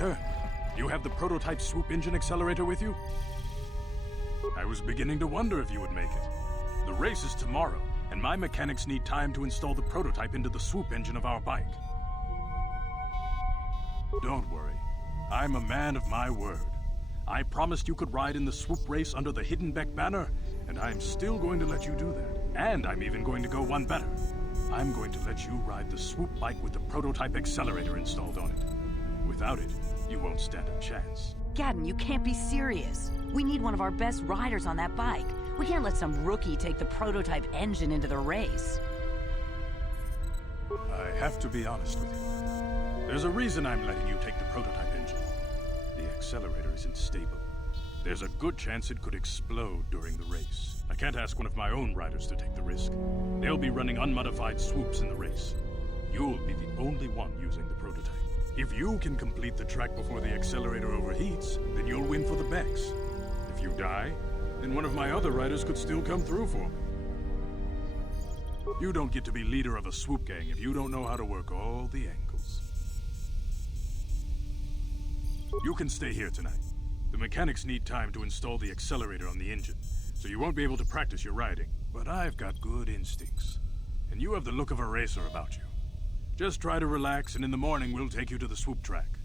returned. Do you have the prototype swoop engine accelerator with you? I was beginning to wonder if you would make it. The race is tomorrow, and my mechanics need time to install the prototype into the swoop engine of our bike. Don't worry. I'm a man of my word. I promised you could ride in the swoop race under the Hidden Beck banner, and I'm still going to let you do that. And I'm even going to go one better. I'm going to let you ride the swoop bike with the prototype accelerator installed on it. Without it, you won't stand a chance. Gadden, you can't be serious. We need one of our best riders on that bike. We can't let some rookie take the prototype engine into the race. I have to be honest with you. There's a reason I'm letting you take the prototype engine. The accelerator isn't stable. There's a good chance it could explode during the race. I can't ask one of my own riders to take the risk. They'll be running unmodified swoops in the race. You'll be the only one using the prototype. If you can complete the track before the accelerator overheats, then you'll win for the Becks. If you die, then one of my other riders could still come through for me. You don't get to be leader of a swoop gang if you don't know how to work all the angles. You can stay here tonight. The mechanics need time to install the accelerator on the engine, so you won't be able to practice your riding. But I've got good instincts, and you have the look of a racer about you. Just try to relax, and in the morning we'll take you to the swoop track.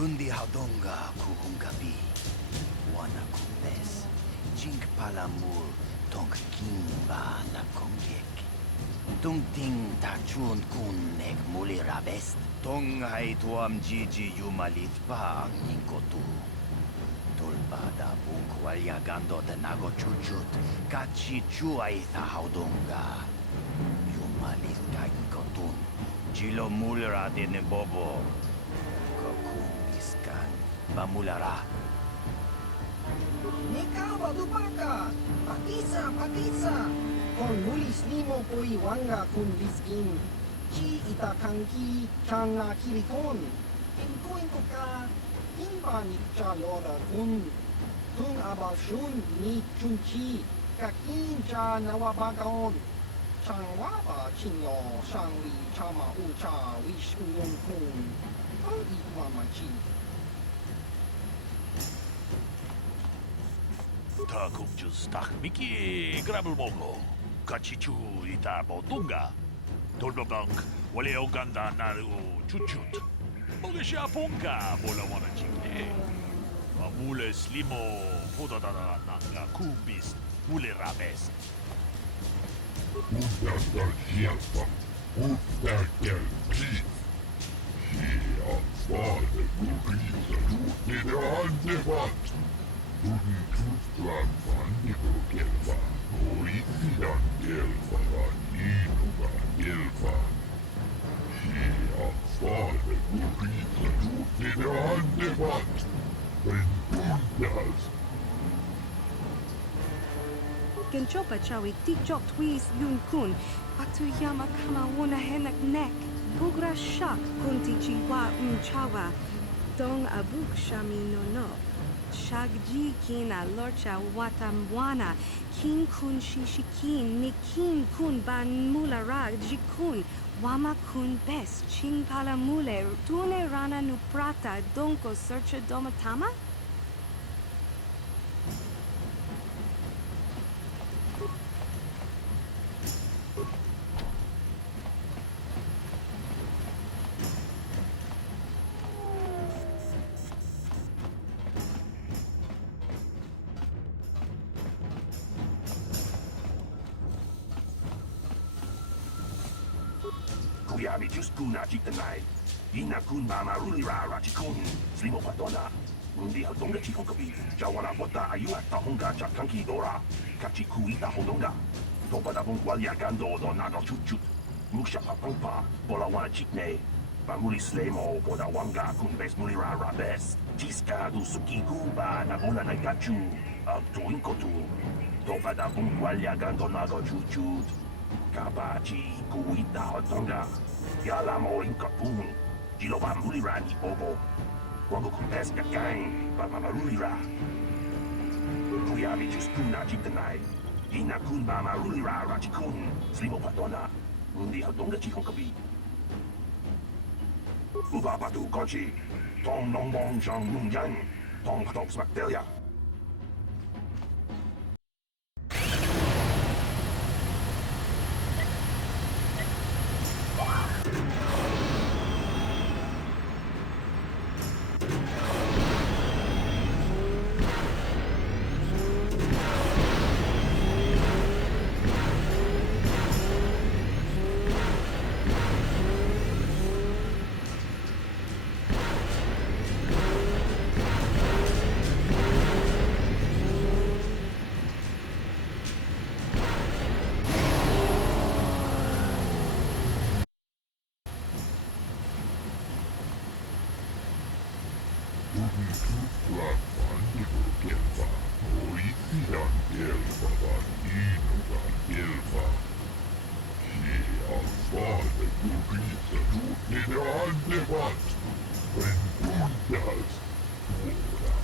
Rundi Haudonga Kuhungabi, Wana Kumbes. jink palamur tonk kimba na kongek. Tung ting ta chun kun nek muli rabest. Tong hai tuam jiji yumalit pa ang inkotu. Tulpa da bunk walyagando de nago chuchut. Kachi chuay tha haudonga. Yumalit ka inkotun. Jilo mulera de ne bobo. Kokun iskan. Bamulara. Nika badupaka! Pakisa! Kon mulis limo poi wanga kun liskin. Chi itakanki kang na kirikon. Inko ka. Imba ni chalora kun. Tung abashun ni chunchi. Kakin cha nawabagaon. Chang waba chinyo shang li chama ucha wish uyong kun. Ang iwamachi. Takukjus tak miki grabul mogo. Kachichu ita botunga. Tolbabang wale oganda naru chuchut. Mogesha punka bola wana chikne. Mule slimo podadana nanga kumbis mule rabes. Utangar hjälpa, upptäcker kris. Ge ansvaret och visa gjort det det hade varit. Tunnitutran vannigo kelpa, och isidan kelpa var inoga kelpa. Ge ansvaret och visa gjort det det hade varit. Men bundas. Genchopa chawi tikchok twis yun kun. Atuyama kama wona henak nek. Bugra shak kunti chiwa chawa. Dong abuk shami no. Shagji kina lorcha watamwana. Kin kun shishikin. Nikin kun ban mulara jikun. Wama kun bes. Ching pala mule. Tune rana nuprata. Donko searcha domatama? Kuyami juskuna chitanai. Ina kun mama rulira rachikun. Slimo patona. Undi hodonga chikonkabi. Jawana bota ayuat tahonga chakanki dora. Kachiku ita hodonga. Topa da bungwalia gando do nago chuchut. Muksha papangpa. Bola wana chikne. Bamuli slemo boda wanga kun bes mulira rabes. Tiska du suki kumba na ona na gachu. Alto inkotu. Topa da bungwalia gando nago chuchut. Kabachi kuita hodonga. Yalamo inkapun. Jiloba mulira ni bobo. Wango kumpeska gang. Bamamarulira. Kuyami juskuna chitanai. Ina kun mamarulira rachikun. Slimo patona. Undi hodonga chikonkabi. Ubabatu kochi. Tong nong bong shang nung yang. Tong hatok smaktelia. Tunnitutran vannigo kelpa, och isidan kelpa var inoga kelpa. Ge ansvaret och visa gjort det det hade varit. Men bundas. Våra.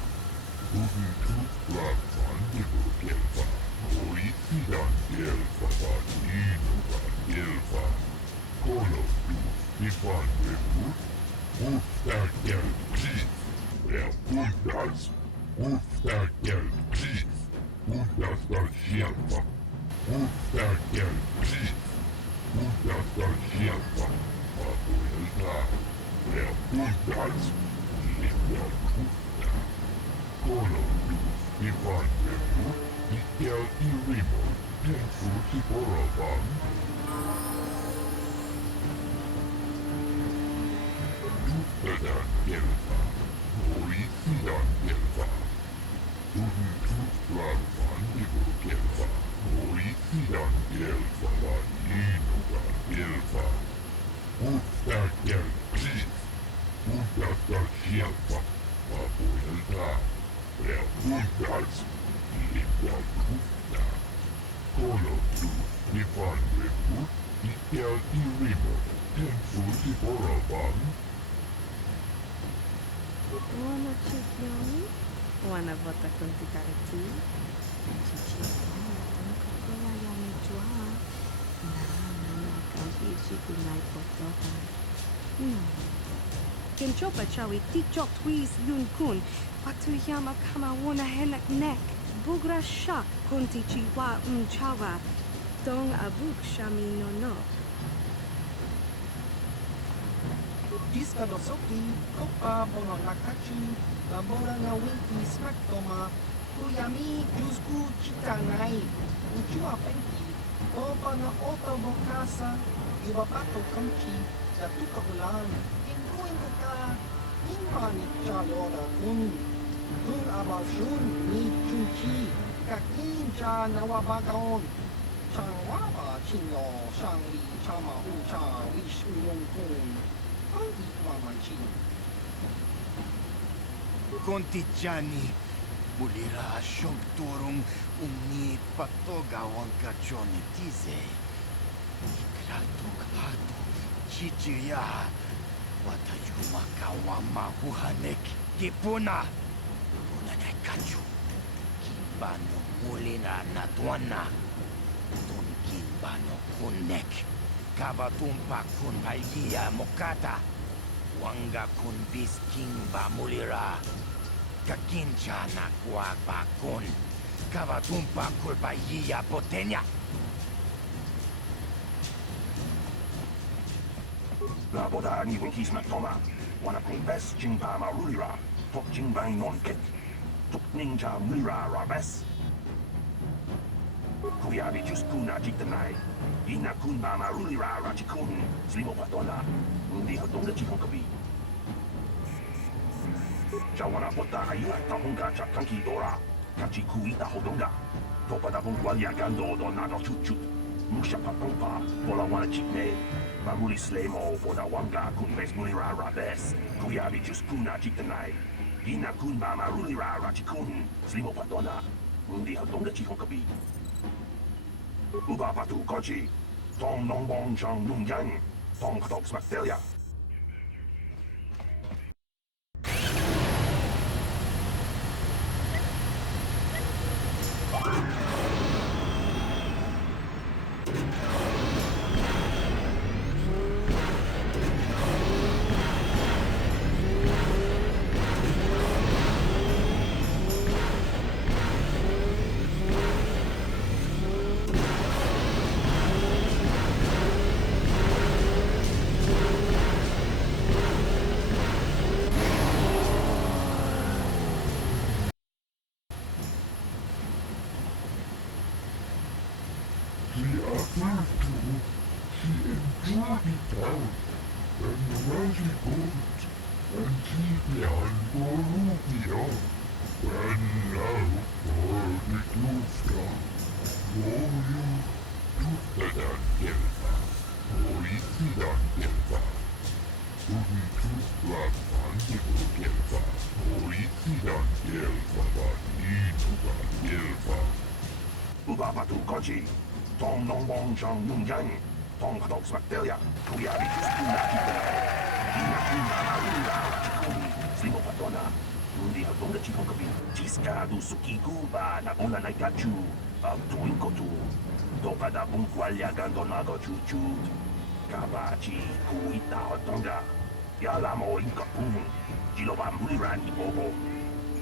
Tunnitutran vannigo kelpa, och isidan kelpa var inoga kelpa. Kolossus ifall det upptäcker kris. Bundas! Upptäcker kris! Bundas ska kämpa! Upptäcker kris! Bundas ska kämpa! Abuela! Bundas! Lilla kutta! Kolossus ifall det Ikel irimo, tensu tiporabang. Tuftadan elfa, hori sidan elfa. Tudun tuflarvan digo elfa, hori sidan elfa van inugan elfa. Uftak elpis, uftak elfa, vapuelta. Preguntas igual justa. Colotu, Ivan Rebut, Ikel Irimo, Tensu Tiporabang. Wana chikyoni, wana vota konti kareti. Chichikoni, tonka kola ya mejua. Na kampichi kunai potoka. No. Kenchopa chawi tikchok twis yun kun. Patuyama kama wona henak nek. Bugra shak konti chiwa chawa. Dong abuk shami no no. Diska dosoki, kopa bono nakachi, labora na winki smack toma, kuyami jusku chitanai, ujua penki, kopa na oto bokasa, iwapato kamchi, datuka ulan, inguin ka, imba ni chalora kun, kun abashun ni chunchi, kakin cha nawabagaon, changwaba chinyo, shangli chama ucha, wish uyong kun. Contigiani, mulira shokturung umni patoga wankachoni tize. Ikratuk hatu, chichiya, watayuma kawama huhanek, kipuna, punanek kachu, kimbano mulina natwana, tun kimbano kunek. Kabatumpa kun palgia mokata. Wanga kun bisking ba mulira. Kakincha na kwagba kun. Kabatumpa kulpalgia potenya. La boda ni winkis matoma. Wana pay best jingpa marulira. Tok jingbang non kit. Tok ninja mulira rabes. Kuyabi just kuna jitanai. Ina kun ba marulira rachikun. Slimo patona. Hindi hatong na chikong kabi. Jawana bota ayuat tahunga chakanki dora. Kachiku ita hodonga. Topa da bung walya gando do nado chuchut. Musha papumpa. Bola wana chikne. Mamuli slemo boda wanga kun mes mulira rabes. Kuyabi just kuna jitanai. Ina kun ba marulira rachikun. Slimo patona. Hindi hatong na chikong kabi. Uba patu kochi. Tong nong bong chang nung yang. Tong katok smaktelia. She appears to, she enjoyed it out, and Raji goes, and she behind Borubia, and now for the Kluska. Royu, Tuftadan Delva, Horisidan Delva, Tugi Tuflan Vandigo Delva, Horisidan Delva, Inugan Delva. Uba patu kochi. Tong nong bong chang nung yang. Tong katok smaktelia. Kuyabi just kuna jitanai. Ina kun ba marulira rachikun. Slimo patona. Hindi hatong na chikong kabi. Jiska du suki kuba na una na ikachu. Ang tuwing ko tu. Topa da bung kwalya gando nago chuchut. Kabachi kuita hotonga. Yala mo inkapung. Jiloba muliran ibobo.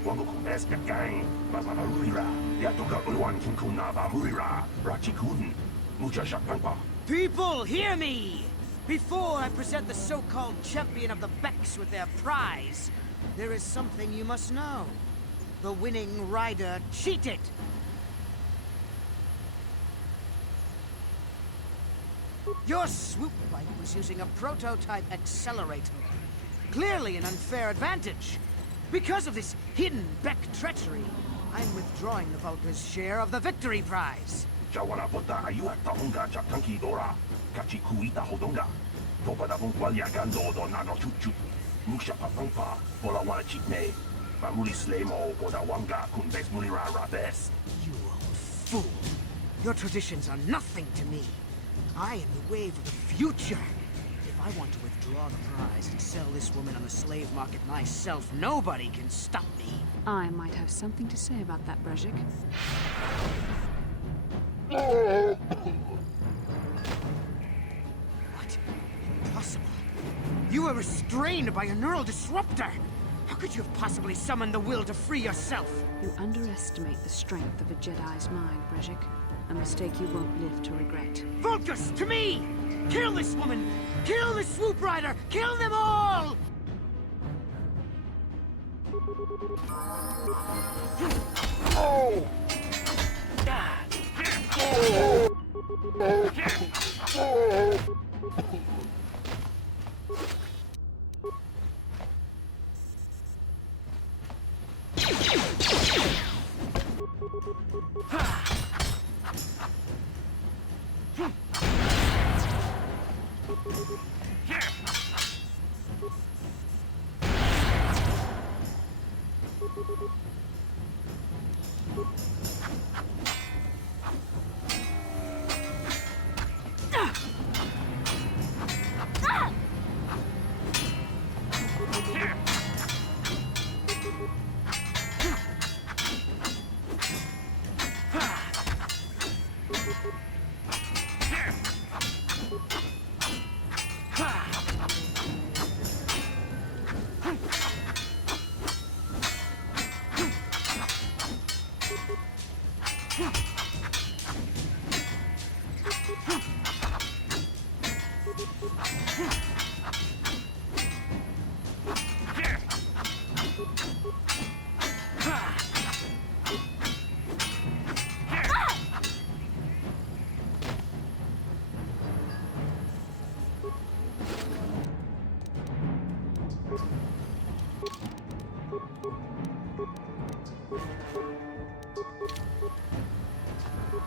Wango kumbes kakang. Mama marulira. Yatoka uluan kinkuna ba mulira. Rachikun. Mucha shakpangpa. People, hear me! Before I present the so-called champion of the Becks with their prize, there is something you must know. The winning rider cheated. Your swoop bike was using a prototype accelerator. Clearly an unfair advantage. Because of this hidden Beck treachery, I'm withdrawing the Vulca's share of the victory prize. Jawanapota ayuat tahunga jatanki dora. Kachi kuita hodonga. Topada bungwalia gando do nano chuchu. Musha papampa, bola wana chikne. Mamuli slemo boda wanga kun bes mulira rabes. You old fool. Your traditions are nothing to me. I am the wave of the future. If I want to withdraw the prize and sell this woman on the slave market myself, nobody can stop me. I might have something to say about that, Brejik. What? Impossible. You were restrained by a neural disruptor. How could you have possibly summoned the will to free yourself? You underestimate the strength of a Jedi's mind, Brejik. A mistake you won't live to regret. Vulcus, to me! Kill this woman! Kill the swoop rider! Kill them all!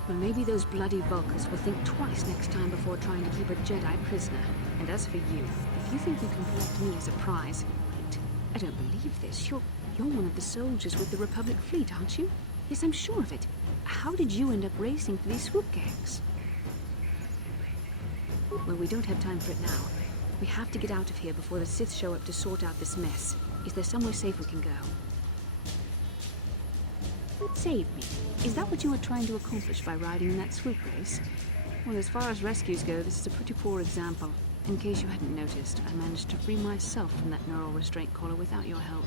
Well, maybe those bloody Vulcans will think twice next time before trying to keep a Jedi prisoner. And as for you, if you think you can collect me as a prize... Wait, I don't believe this. You're one of the soldiers with the Republic fleet, aren't you? Yes, I'm sure of it. How did you end up racing for these swoop gangs? Well, we don't have time for it now. We have to get out of here before the Sith show up to sort out this mess. Is there somewhere safe we can go? Save me. Is that what you were trying to accomplish by riding in that swoop race? Well, as far as rescues go, this is a pretty poor example. In case you hadn't noticed, I managed to free myself from that neural restraint collar without your help.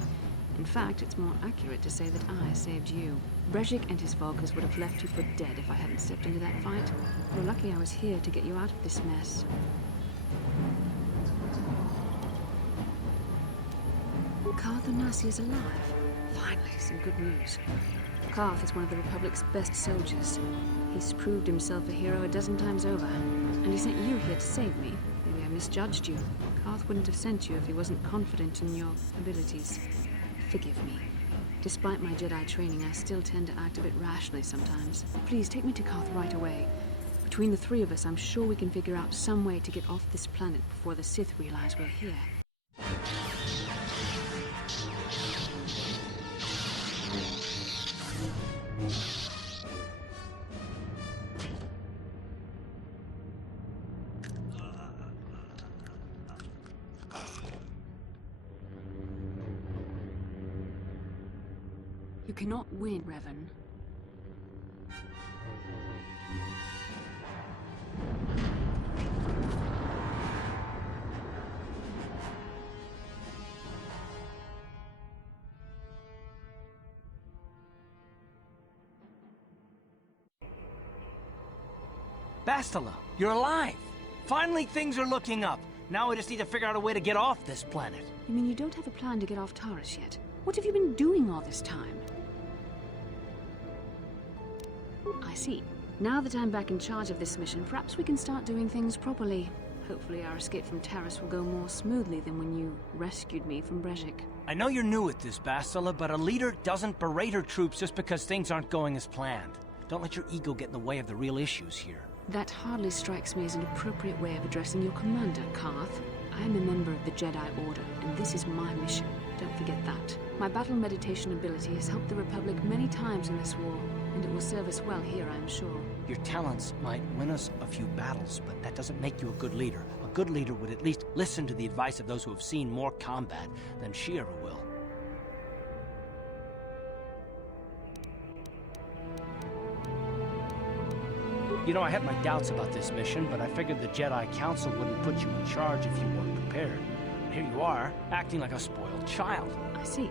In fact, it's more accurate to say that I saved you. Brejik and his Vulcans would have left you for dead if I hadn't stepped into that fight. You're lucky I was here to get you out of this mess. Karth Onasi is alive. Finally, some good news. Karth is one of the Republic's best soldiers. He's proved himself a hero a dozen times over. And he sent you here to save me. Maybe I misjudged you. Karth wouldn't have sent you if he wasn't confident in your abilities. Forgive me. Despite my Jedi training, I still tend to act a bit rashly sometimes. Please, take me to Karth right away. Between the three of us, I'm sure we can figure out some way to get off this planet before the Sith realize we're here. You cannot win, Revan. Bastila, you're alive! Finally, things are looking up. Now we just need to figure out a way to get off this planet. You mean you don't have a plan to get off Taurus yet? What have you been doing all this time? I see. Now that I'm back in charge of this mission, perhaps we can start doing things properly. Hopefully our escape from Terrace will go more smoothly than when you rescued me from Brejik. I know you're new at this, Bastila, but a leader doesn't berate her troops just because things aren't going as planned. Don't let your ego get in the way of the real issues here. That hardly strikes me as an appropriate way of addressing your commander, Karth. I am a member of the Jedi Order, and this is my mission. Don't forget that. My battle meditation ability has helped the Republic many times in this war, and it will serve us well here, I'm sure. Your talents might win us a few battles, but that doesn't make you a good leader. A good leader would at least listen to the advice of those who have seen more combat than she ever will. You know, I had my doubts about this mission, but I figured the Jedi Council wouldn't put you in charge if you weren't prepared. And here you are, acting like a spoiled child. I see.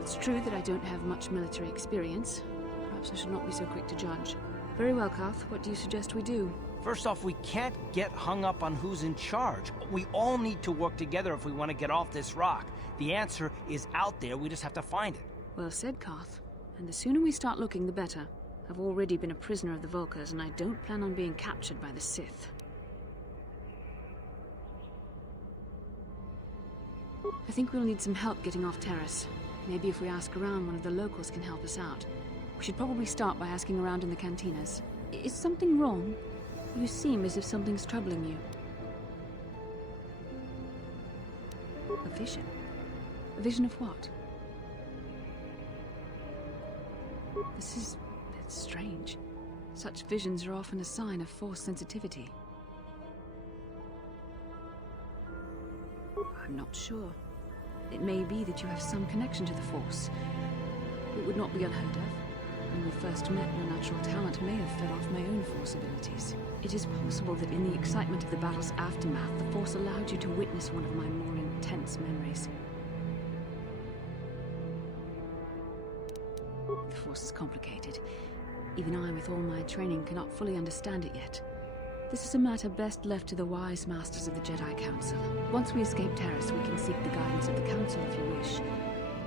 It's true that I don't have much military experience. Perhaps I should not be so quick to judge. Very well, Karth. What do you suggest we do? First off, we can't get hung up on who's in charge. We all need to work together if we want to get off this rock. The answer is out there, we just have to find it. Well said, Karth. And the sooner we start looking, the better. I've already been a prisoner of the Volkers, and I don't plan on being captured by the Sith. I think we'll need some help getting off Terrace. Maybe if we ask around, one of the locals can help us out. We should probably start by asking around in the cantinas. Is something wrong? You seem as if something's troubling you. A vision? A vision of what? It's strange. Such visions are often a sign of Force sensitivity. I'm not sure. It may be that you have some connection to the Force. It would not be unheard of. When we first met, your natural talent may have fed off my own Force abilities. It is possible that in the excitement of the battle's aftermath, the Force allowed you to witness one of my more intense memories. The Force is complicated. Even I, with all my training, cannot fully understand it yet. This is a matter best left to the wise masters of the Jedi Council. Once we escape Terrace, we can seek the guidance of the Council if you wish.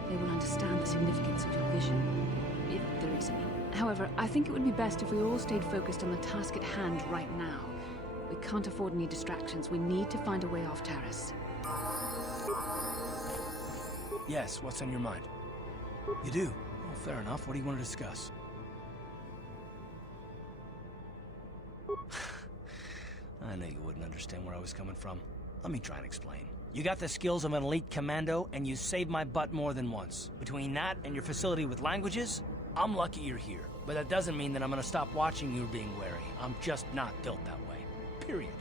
They will understand the significance of your vision, if there is any. However, I think it would be best if we all stayed focused on the task at hand right now. We can't afford any distractions. We need to find a way off Terrace. Yes, what's on your mind? You do? Well, fair enough. What do you want to discuss? I knew you wouldn't understand where I was coming from. Let me try and explain. You got the skills of an elite commando, and you saved my butt more than once. Between that and your facility with languages, I'm lucky you're here. But that doesn't mean that I'm gonna stop watching you being wary. I'm just not built that way. Period.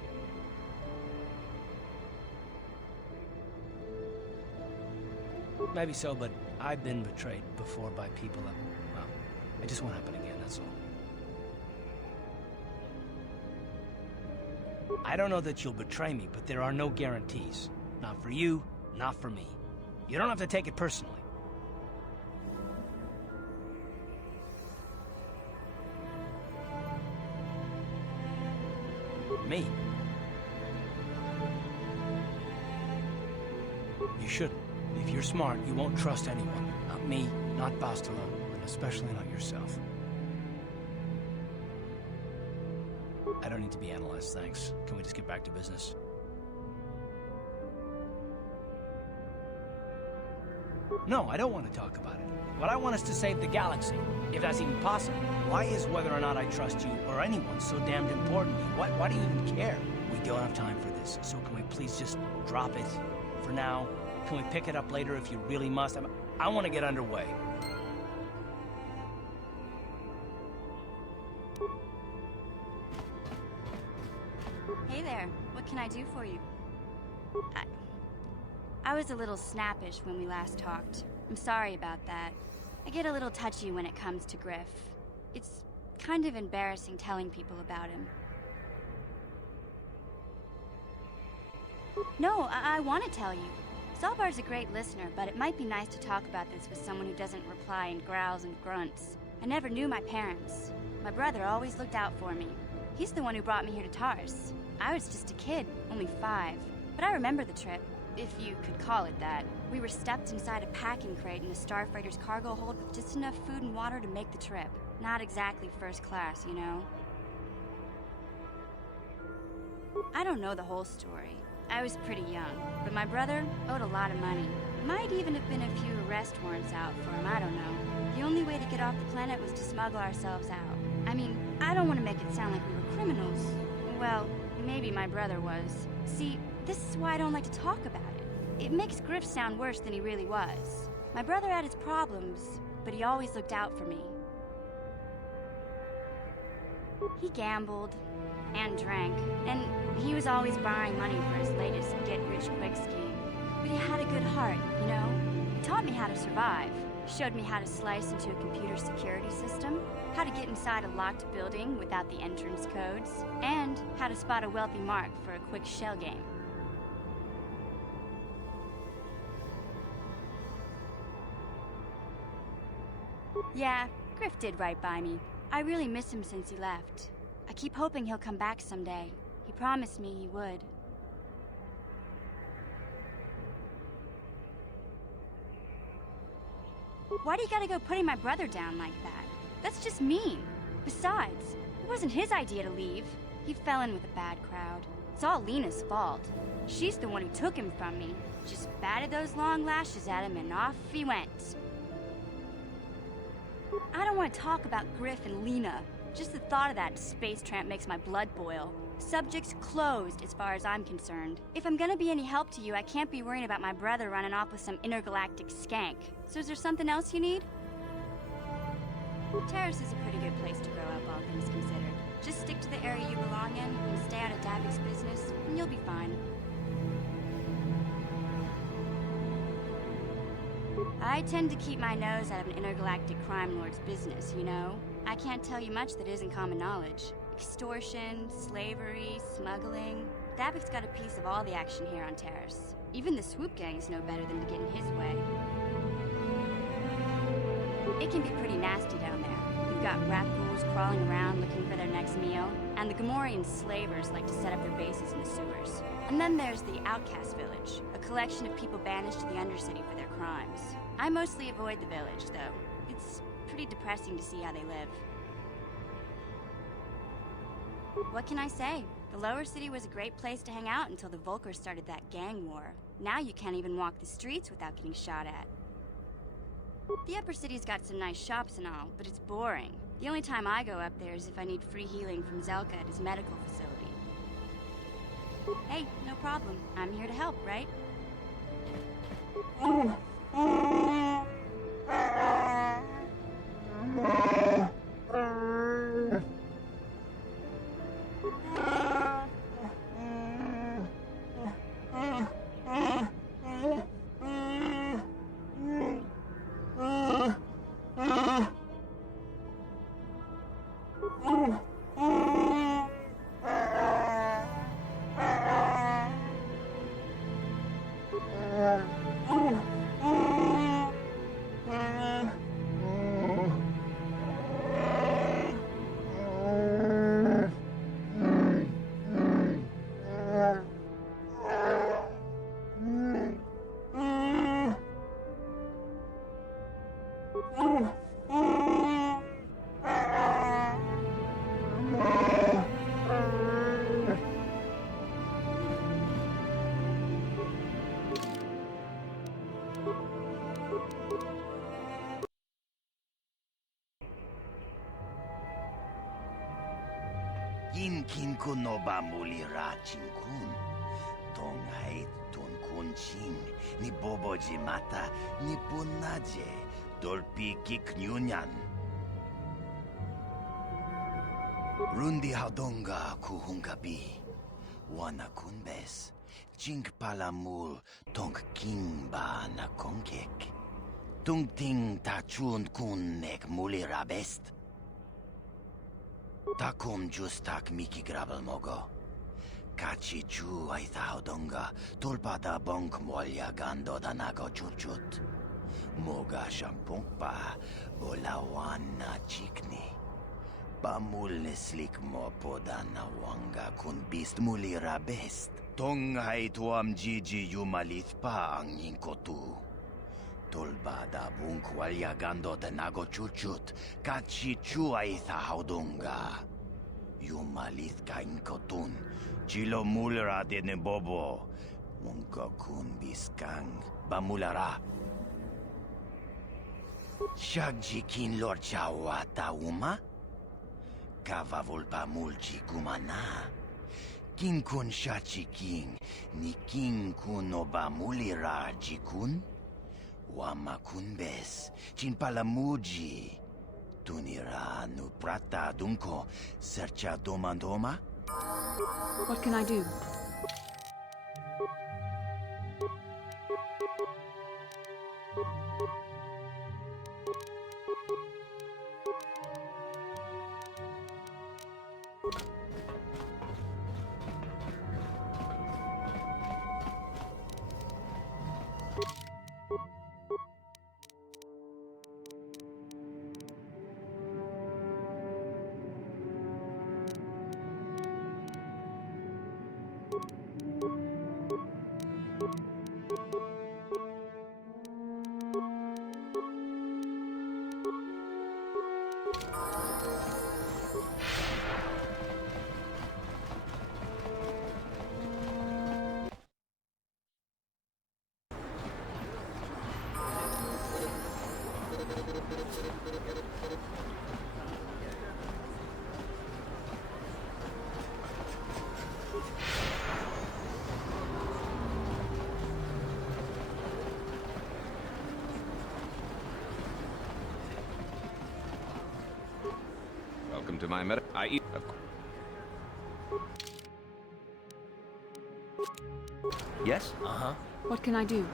Maybe so, but I've been betrayed before by people that, well, it just won't happen again, that's all. I don't know that you'll betray me, but there are no guarantees. Not for you, not for me. You don't have to take it personally. Me? You shouldn't. If you're smart, you won't trust anyone. Not me, not Bastila, and especially not yourself. I don't need to be analyzed, thanks. Can we just get back to business? No, I don't want to talk about it. What I want is to save the galaxy, if that's even possible. Why is whether or not I trust you, or anyone, so damned important to you? Why do you even care? We don't have time for this, so can we please just drop it for now? Can we pick it up later if you really must? I want to get underway. Hey there, what can I do for you? I was a little snappish when we last talked. I'm sorry about that. I get a little touchy when it comes to Griff. It's kind of embarrassing telling people about him. No, I want to tell you. Zalbar's a great listener, but it might be nice to talk about this with someone who doesn't reply in growls and grunts. I never knew my parents. My brother always looked out for me. He's the one who brought me here to Tars. I was just a kid, only 5. But I remember the trip, if you could call it that. We were stuffed inside a packing crate in a starfreighter's cargo hold with just enough food and water to make the trip. Not exactly first class, you know. I don't know the whole story. I was pretty young, but my brother owed a lot of money. Might even have been a few arrest warrants out for him, I don't know. The only way to get off the planet was to smuggle ourselves out. I mean, I don't want to make it sound like we were criminals. Well, maybe my brother was. See, this is why I don't like to talk about it. It makes Griff sound worse than he really was. My brother had his problems, but he always looked out for me. He gambled and drank, and he was always borrowing money for his latest get-rich-quick scheme. But he had a good heart, you know? He taught me how to survive, showed me how to slice into a computer security system, how to get inside a locked building without the entrance codes, and how to spot a wealthy mark for a quick shell game. Yeah, Griff did right by me. I really miss him since he left. I keep hoping he'll come back someday. He promised me he would. Why do you gotta go putting my brother down like that? That's just mean. Besides, it wasn't his idea to leave. He fell in with a bad crowd. It's all Lena's fault. She's the one who took him from me. Just batted those long lashes at him and off he went. I don't want to talk about Griff and Lena. Just the thought of that space tramp makes my blood boil. Subject's closed as far as I'm concerned. If I'm gonna be any help to you, I can't be worrying about my brother running off with some intergalactic skank. So is there something else you need? Terrace is a pretty good place to grow up, all things considered. Just stick to the area you belong in and stay out of Davik's business, and you'll be fine. I tend to keep my nose out of an intergalactic crime lord's business, you know? I can't tell you much that isn't common knowledge. Extortion, slavery, smuggling. Davik's got a piece of all the action here on Terrace. Even the swoop gangs know better than to get in his way. It can be pretty nasty down there. You've got rat ghouls crawling around looking for their next meal, and the Gamorrean slavers like to set up their bases in the sewers. And then there's the Outcast Village, a collection of people banished to the Undercity for their crimes. I mostly avoid the village, though. It's pretty depressing to see how they live. What can I say? The lower city was a great place to hang out until the Volkers started that gang war. Now you can't even walk the streets without getting shot at. The upper city's got some nice shops and all, but it's boring. The only time I go up there is if I need free healing from Zelka at his medical facility. Hey, no problem. I'm here to help, right? Kin kun no ba muli ra chin kun. Tong hai tun kun ching. Ni boboji mata ni punaje. Dolpi kiknyunyan. Rundi haudonga kuhungabi. Wana kunbes. Chink palamul tong king ba na kongek. Tung ting ta chun kun nek muli ra best. Takum justak miki grabel mogo. Kachi chu ai thaudonga tulpada bonk molya gando danago churchut. Moga shampongpa bolawana chikni. Pamul neslik mo podana wanga kun bist mulira best. Tong hai tuam jiji yumalit pa ang yinkotu. Tulbada bunk walya gando danago churchut. Kachi chu ai thaudonga. Yumalit kain kotun. Chilo mulera de bobo. Munka kun biskang. Bamulara. Shagjikin lor chawata uma? Kavavulpa mulchi kumana. King kun shachi king. Ni king kun obamulira jikun? Wama kun bes. Chinpalamuji. Tunira nu prata dunko. Sercha domandoma? What can I do? Welcome to my I eat. Yes? Uh-huh. What can I do?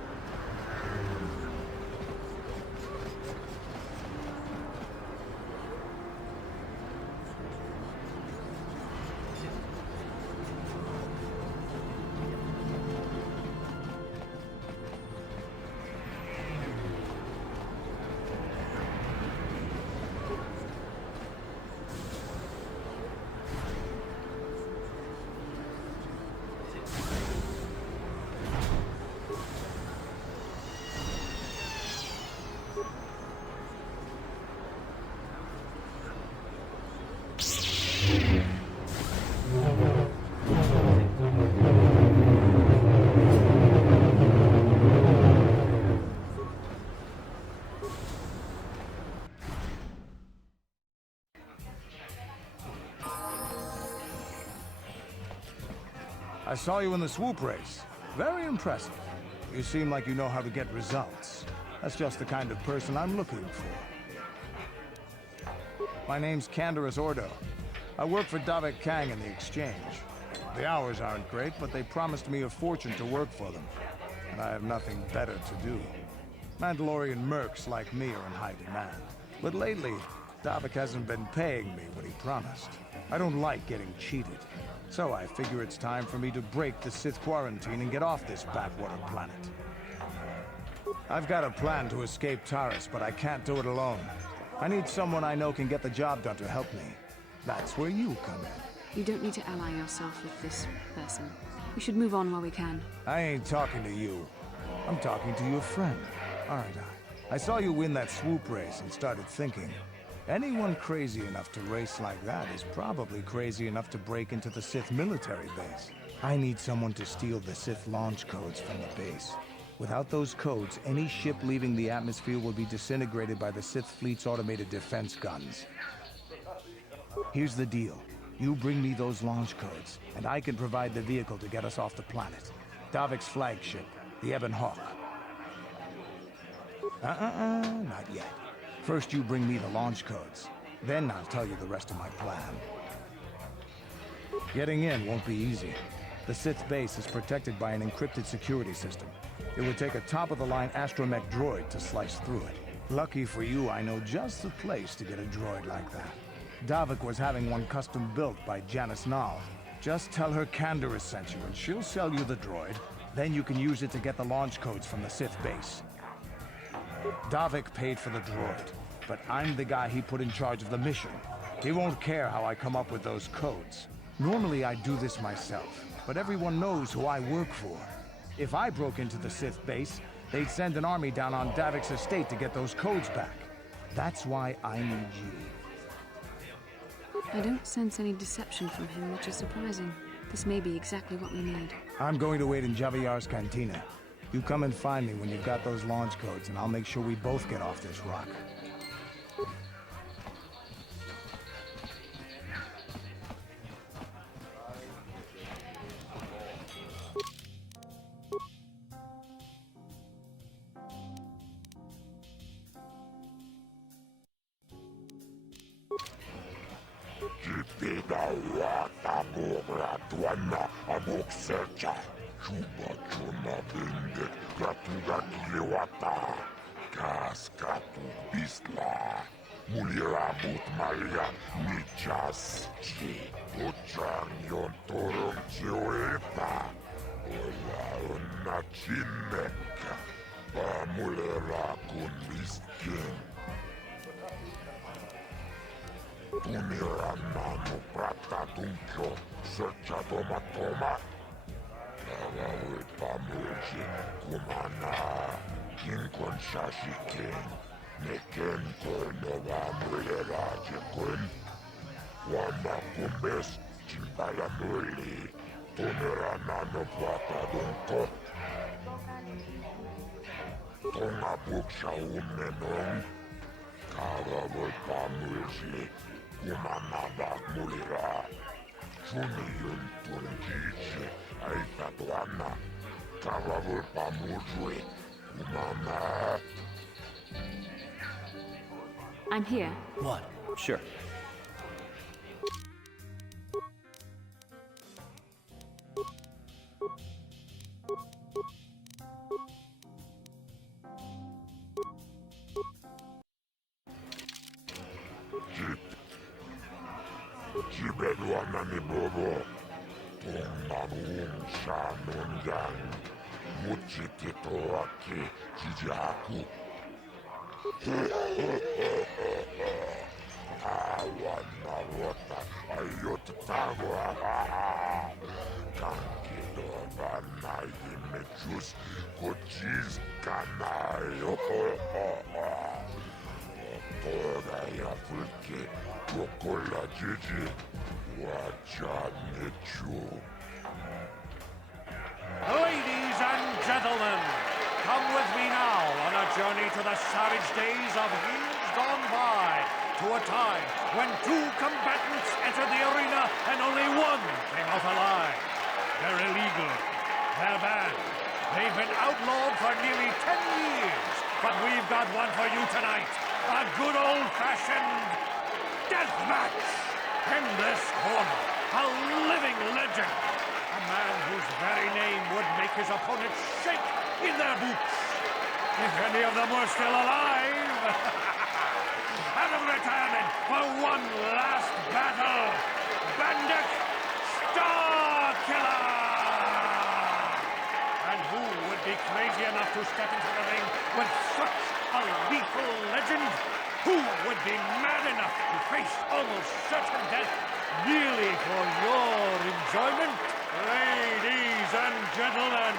I saw you in the swoop race. Very impressive. You seem like you know how to get results. That's just the kind of person I'm looking for. My name's Canderous Ordo. I work for Davik Kang in the exchange. The hours aren't great, but they promised me a fortune to work for them. And I have nothing better to do. Mandalorian mercs like me are in high demand. But lately, Davik hasn't been paying me what he promised. I don't like getting cheated. So I figure it's time for me to break the Sith quarantine and get off this backwater planet. I've got a plan to escape Taris, but I can't do it alone. I need someone I know can get the job done to help me. That's where you come in. You don't need to ally yourself with this person. We should move on while we can. I ain't talking to you. I'm talking to your friend, aren't I? I saw you win that swoop race and started thinking, anyone crazy enough to race like that is probably crazy enough to break into the Sith military base. I need someone to steal the Sith launch codes from the base. Without those codes, any ship leaving the atmosphere will be disintegrated by the Sith fleet's automated defense guns. Here's the deal. You bring me those launch codes, and I can provide the vehicle to get us off the planet. Davik's flagship, the Ebon Hawk. Not yet. First you bring me the launch codes. Then I'll tell you the rest of my plan. Getting in won't be easy. The Sith base is protected by an encrypted security system. It would take a top-of-the-line astromech droid to slice through it. Lucky for you, I know just the place to get a droid like that. Davik was having one custom built by Janice Nall. Just tell her Canderous sent you and she'll sell you the droid. Then you can use it to get the launch codes from the Sith base. Davik paid for the droid, but I'm the guy he put in charge of the mission. He won't care how I come up with those codes. Normally I do this myself, but everyone knows who I work for. If I broke into the Sith base, they'd send an army down on Davik's estate to get those codes back. That's why I need you. I don't sense any deception from him, which is surprising. This may be exactly what we need. I'm going to wait in Javier's cantina. You come and find me when you've got those launch codes, and I'll make sure we both get off this rock. I'm here. What? Sure. Ladies and gentlemen, come with me now on a journey to the savage days of years gone by, to a time when two combatants entered the arena and only one came out alive. They're illegal. They're banned. They've been outlawed for nearly 10 years, but we've got one for you tonight. A good old-fashioned death match. In this corner, a living legend. A man whose very name would make his opponents shake in their boots. If any of them were still alive. Out of retirement for one last battle. Bandek Starkiller! And who would be crazy enough to step into the ring with such a lethal legend? Who would be mad enough to face almost certain death merely for your enjoyment? Ladies and gentlemen,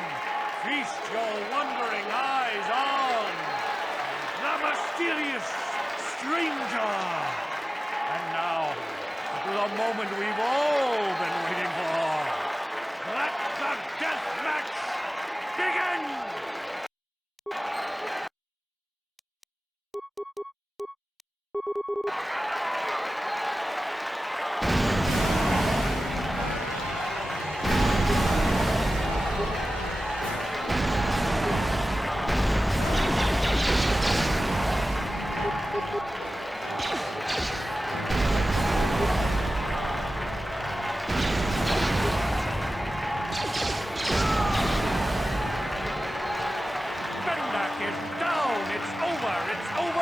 feast your wondering eyes on the mysterious stranger. And now, the moment we've all been waiting for. Let the death match begin!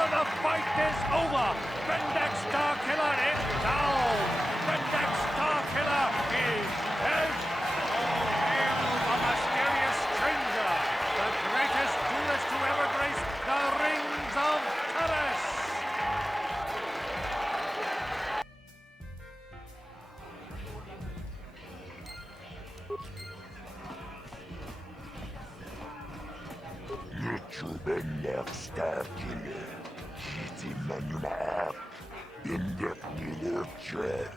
The fight is over! Bandek Starkiller is down! Bandek Starkiller is dead! Oh, hail the mysterious stranger! The greatest duelist to ever grace the rings of Taras! Bandek Starkiller. Manyak, Bindek milurche.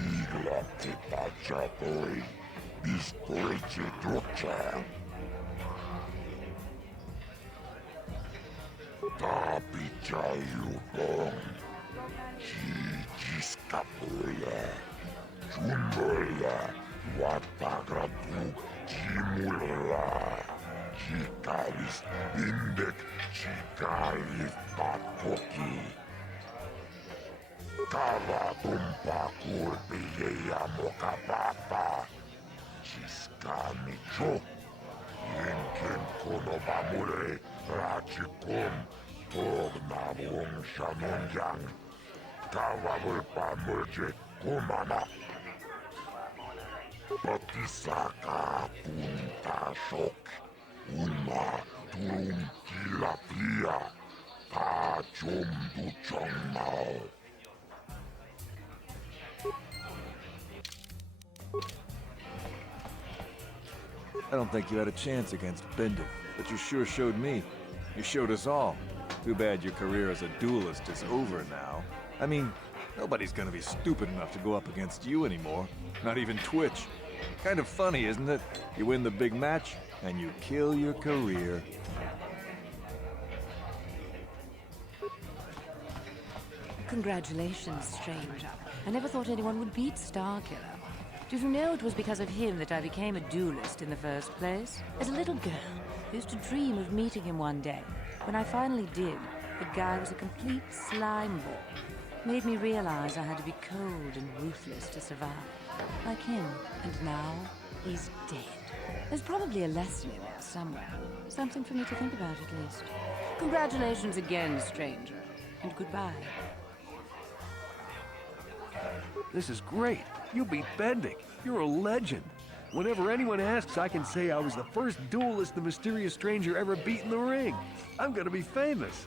Ligla tita chapoi. Bisporche ducha. Tapi chayu bong. Jiskapula. Jumbola. Watagratu. Jimula. Chikalis Bindek Chikalis Pakoki Kava Tumpa Kurpiya Mokapapa Chiskami Cho Yinkin Konobamure Rachikum Tornavung Shanonjang Kava Vulpa Murje Kumana Patisaka Punta Shok Uma turun kila pia ta chom du chong mao. I don't think you had a chance against Bindek, but you sure showed me. You showed us all. Too bad your career as a duelist is over now. I mean, nobody's gonna be stupid enough to go up against you anymore. Not even Twitch. Kind of funny, isn't it? You win the big match, and you kill your career. Congratulations, stranger. I never thought anyone would beat Starkiller. Did you know it was because of him that I became a duelist in the first place? As a little girl, I used to dream of meeting him one day. When I finally did, the guy was a complete slime ball. Made me realize I had to be cold and ruthless to survive. Like him. And now, he's dead. There's probably a lesson in there somewhere. Something for me to think about, at least. Congratulations again, stranger. And goodbye. This is great. You beat Bindek. You're a legend. Whenever anyone asks, I can say I was the first duelist the mysterious stranger ever beat in the ring. I'm gonna be famous.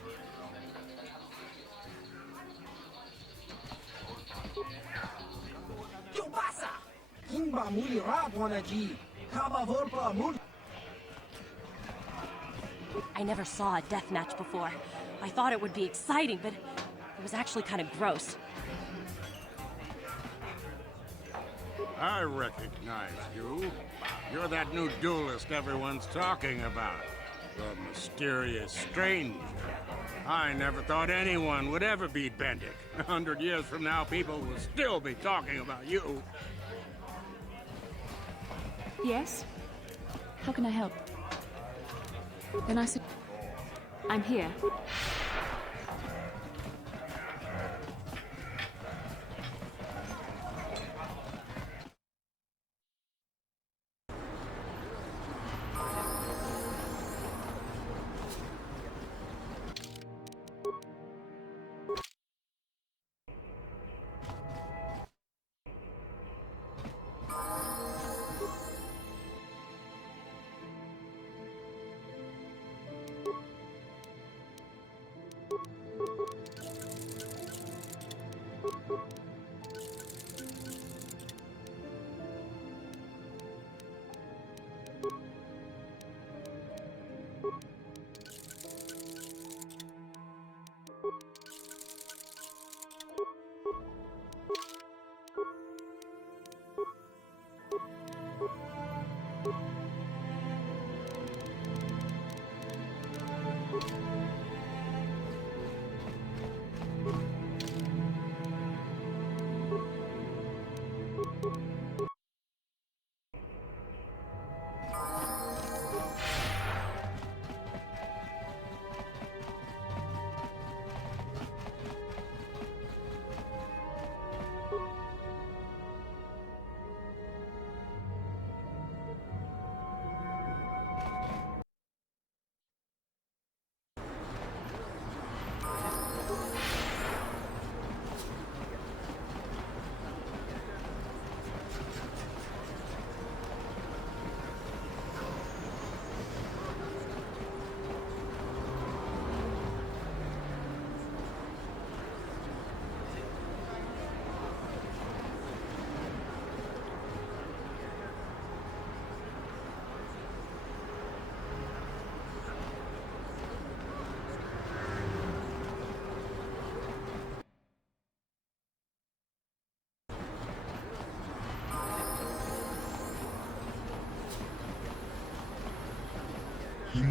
Yo pasa? Kimba muli rap wanaji. Kaba vorpa muli. I never saw a death match before. I thought it would be exciting, but it was actually kind of gross. I recognize you. You're that new duelist everyone's talking about. The mysterious stranger. I never thought anyone would ever beat Bindek. 100 years from now, people will still be talking about you. Yes? How can I help? Then I said, I'm here.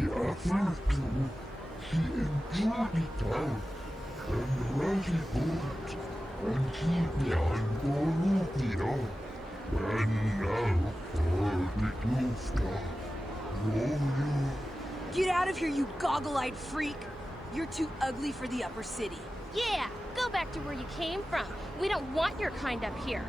avertu, he intrudita, and ragibut, and he biancorupida, and now verdiclufta, royu. Get out of here, you goggle-eyed freak! You're too ugly for the upper city. Yeah, go back to where you came from. We don't want your kind up here.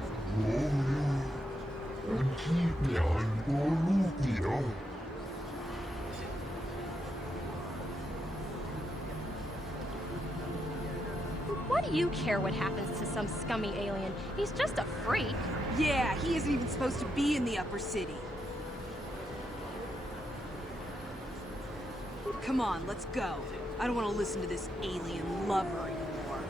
Why do you care what happens to some scummy alien? He's just a freak. Yeah, he isn't even supposed to be in the upper city. Come on, let's go. I don't want to listen to this alien lover anymore.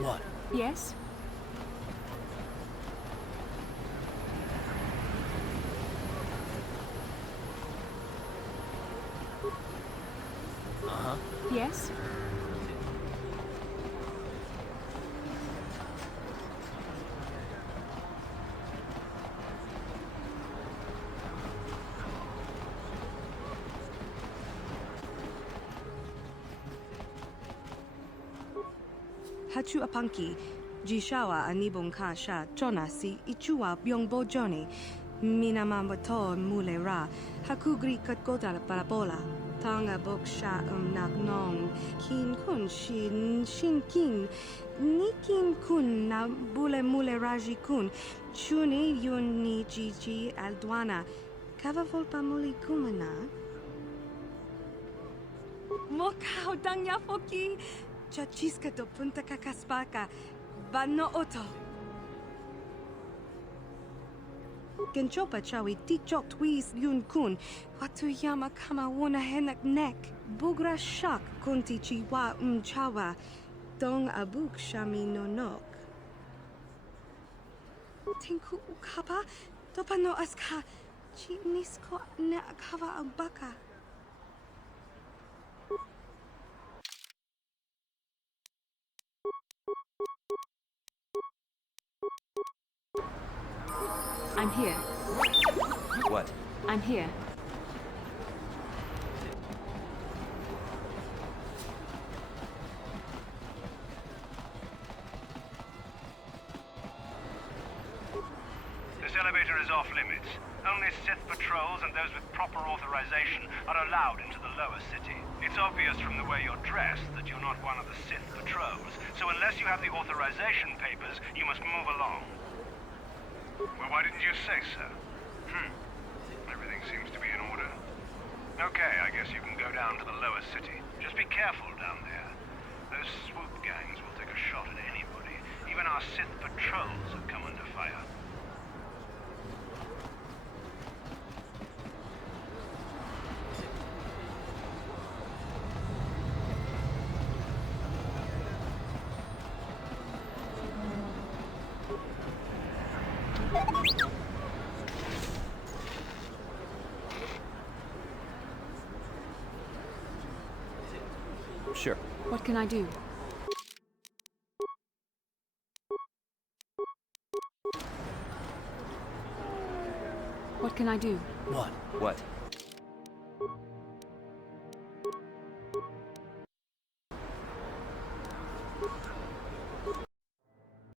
What? Yes? Uh-huh. Yes? Hachu apanki, jishawa anibong kasha, chonasi, ichua byongbo joni, minamamato mule ra, hakugri katkoda parabola, tanga boksha nagnong, kin kun shin kin, nikin kun na bule mule raji kun, chuni yun ni jiji alduana, kava volpa muli kumana. Mokao dangya foki. Chachiska do punta kakaspaka, bano oto. Genchopa chawi tichok twis yun kun, watuyama kama wona henak nek, bugra shak kunti chiwa chawa, dong abuk shami nonok. Tinku ukapa, dopano aska, chinisko ne akava abaka. I'm here. What? I'm here. This elevator is off limits. Only Sith patrols and those with proper authorization are allowed into the lower city. It's obvious from the way you're dressed that you're not one of the Sith patrols, so unless you have the authorization papers, you must move along. Well, why didn't you say so? Everything seems to be in order. Okay, I guess you can go down to the lower city. Just be careful down there. Those swoop gangs will take a shot at anybody. Even our Sith patrols have come under fire. Sure. What can I do? What can I do? What? What?